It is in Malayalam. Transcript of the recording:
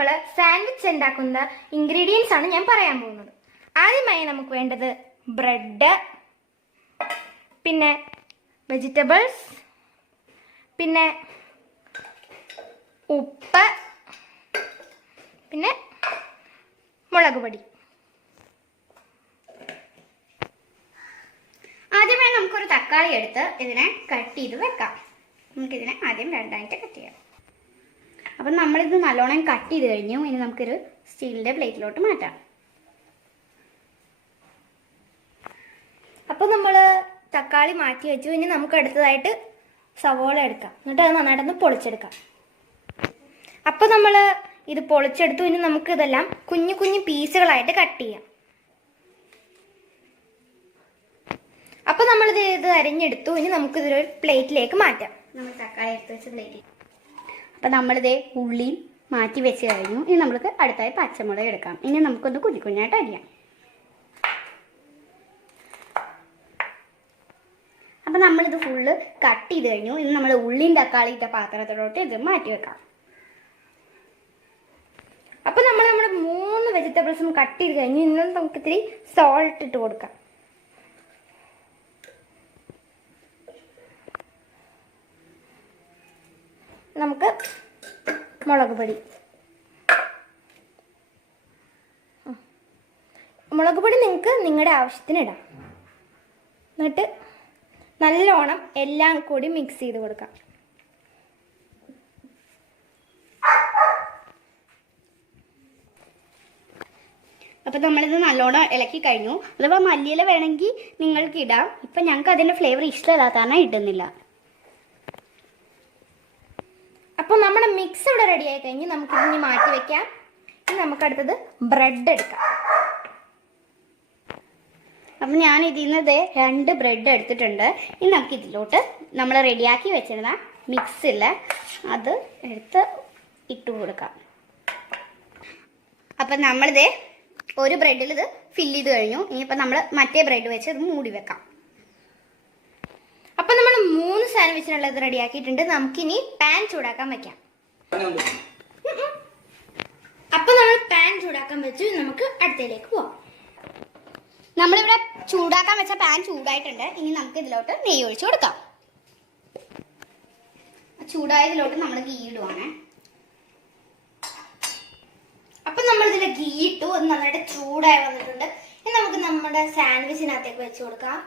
നമ്മൾ സാൻഡ്വിച്ച് ഉണ്ടാക്കുന്ന ഇൻഗ്രീഡിയൻസ് ആണ് ഞാൻ പറയാൻ പോകുന്നത്. ആദ്യമായി നമുക്ക് വേണ്ടത് ബ്രെഡ്, പിന്നെ വെജിറ്റബിൾസ്, പിന്നെ ഉപ്പ്, പിന്നെ മുളക് പൊടി. ആദ്യമായി നമുക്കൊരു തക്കാളി എടുത്ത് ഇതിനെ കട്ട് ചെയ്ത് വെക്കാം. നമുക്കിതിനെ ആദ്യം രണ്ടായിട്ട് കട്ട് ചെയ്യാം. അപ്പം നമ്മളിത് നല്ലോണം കട്ട് ചെയ്ത് കഴിഞ്ഞു. ഇനി നമുക്കൊരു സ്റ്റീലിൻ്റെ പ്ലേറ്റിലോട്ട് മാറ്റാം. അപ്പോൾ നമ്മൾ തക്കാളി മാറ്റി വെച്ചു. ഇനി നമുക്ക് അടുത്തതായിട്ട് സവോള എടുക്കാം. എന്നിട്ട് അത് നന്നായിട്ടൊന്ന് പൊളിച്ചെടുക്കാം. അപ്പോൾ നമ്മൾ ഇത് പൊളിച്ചെടുത്തു. ഇനി നമുക്ക് ഇതെല്ലാം കുഞ്ഞു കുഞ്ഞു പീസുകളായിട്ട് കട്ട് ചെയ്യാം. അപ്പോൾ നമ്മളിത് അരിഞ്ഞെടുത്തു. ഇനി നമുക്കിതൊരു പ്ലേറ്റിലേക്ക് മാറ്റാം. നമ്മൾ തക്കാളി എടുത്ത് വെച്ച പ്ലേറ്റിൽ. അപ്പം നമ്മളിത് ഉള്ളിയും മാറ്റി വെച്ച് കഴിഞ്ഞു. ഇനി നമുക്ക് അടുത്തായി പച്ചമുളക് എടുക്കാം. ഇനി നമുക്കൊന്ന് കുഞ്ഞു കുഞ്ഞായിട്ട് അരിയാം. അപ്പം നമ്മളിത് ഫുള്ള് കട്ട് ചെയ്ത് കഴിഞ്ഞു. ഇനി നമ്മൾ ഉള്ളിയും തക്കാളി ഇട്ട പാത്രത്തിലോട്ട് ഇത് മാറ്റി വെക്കാം. അപ്പം നമ്മുടെ 3 വെജിറ്റബിൾസും കട്ട് ചെയ്ത് കഴിഞ്ഞു. ഇന്ന് നമുക്ക് ഇത്തിരി സോൾട്ട് ഇട്ട് കൊടുക്കാം. നമുക്ക് മുളക് പൊടി നിങ്ങൾക്ക് നിങ്ങളുടെ ആവശ്യത്തിന് ഇടാം. എന്നിട്ട് നല്ലോണം എല്ലാം കൂടി മിക്സ് ചെയ്ത് കൊടുക്കാം. അപ്പം നമ്മളിത് നല്ലോണം ഇളക്കി കഴിഞ്ഞു. അഥവാ മല്ലിയില വേണമെങ്കിൽ നിങ്ങൾക്ക് ഇടാം. ഇപ്പം ഞങ്ങൾക്ക് അതിൻ്റെ ഫ്ലേവർ ഇഷ്ടമില്ലാത്തതാണ് ഇടുന്നില്ല. അപ്പോൾ നമ്മുടെ മിക്സ് ഇവിടെ റെഡി ആയി കഴിഞ്ഞ് നമുക്കിതിനി മാറ്റി വെക്കാം. ഇനി നമുക്ക് അടുത്തത് ബ്രെഡ് എടുക്കാം. അപ്പം ഞാൻ ഇതിൽ നിന്ന് 2 ബ്രെഡ് എടുത്തിട്ടുണ്ട്. ഇനി നമുക്ക് ഇതിലോട്ട് നമ്മൾ റെഡിയാക്കി വെച്ചിരുന്ന മിക്സിൽ അത് എടുത്ത് ഇട്ട് കൊടുക്കാം. അപ്പം നമ്മളിത് ഒരു ബ്രെഡിൽ ഇത് ഫില്ല് ചെയ്ത് കഴിഞ്ഞു. ഇനിയിപ്പോൾ നമ്മൾ മറ്റേ ബ്രെഡ് വെച്ച് ഇത് മൂടി വെക്കാം. അപ്പം നമ്മൾ 3 സാൻഡ്വിച്ചിനുള്ളത് റെഡിയാക്കിയിട്ടുണ്ട്. നമുക്കിനി പാൻ ചൂടാക്കാൻ വെക്കാം. അപ്പം നമ്മൾ പാൻ ചൂടാക്കാൻ വെച്ചു. നമുക്ക് അടുത്തയിലേക്ക് പോവാം. നമ്മളിവിടെ ചൂടാക്കാൻ വെച്ച പാൻ ചൂടായിട്ടുണ്ട്. ഇനി നമുക്ക് ഇതിലോട്ട് നെയ്യ് ഒഴിച്ചു കൊടുക്കാം. ചൂടായതിലോട്ട് നമ്മൾ ഗീ ഇടുവാണ്. അപ്പം നമ്മളിതിൽ ഗീ ഇട്ടു. അത് നന്നായിട്ട് ചൂടായി വന്നിട്ടുണ്ട്. ഇനി നമുക്ക് നമ്മുടെ സാൻഡ്വിച്ചിനകത്തേക്ക് വെച്ച് കൊടുക്കാം.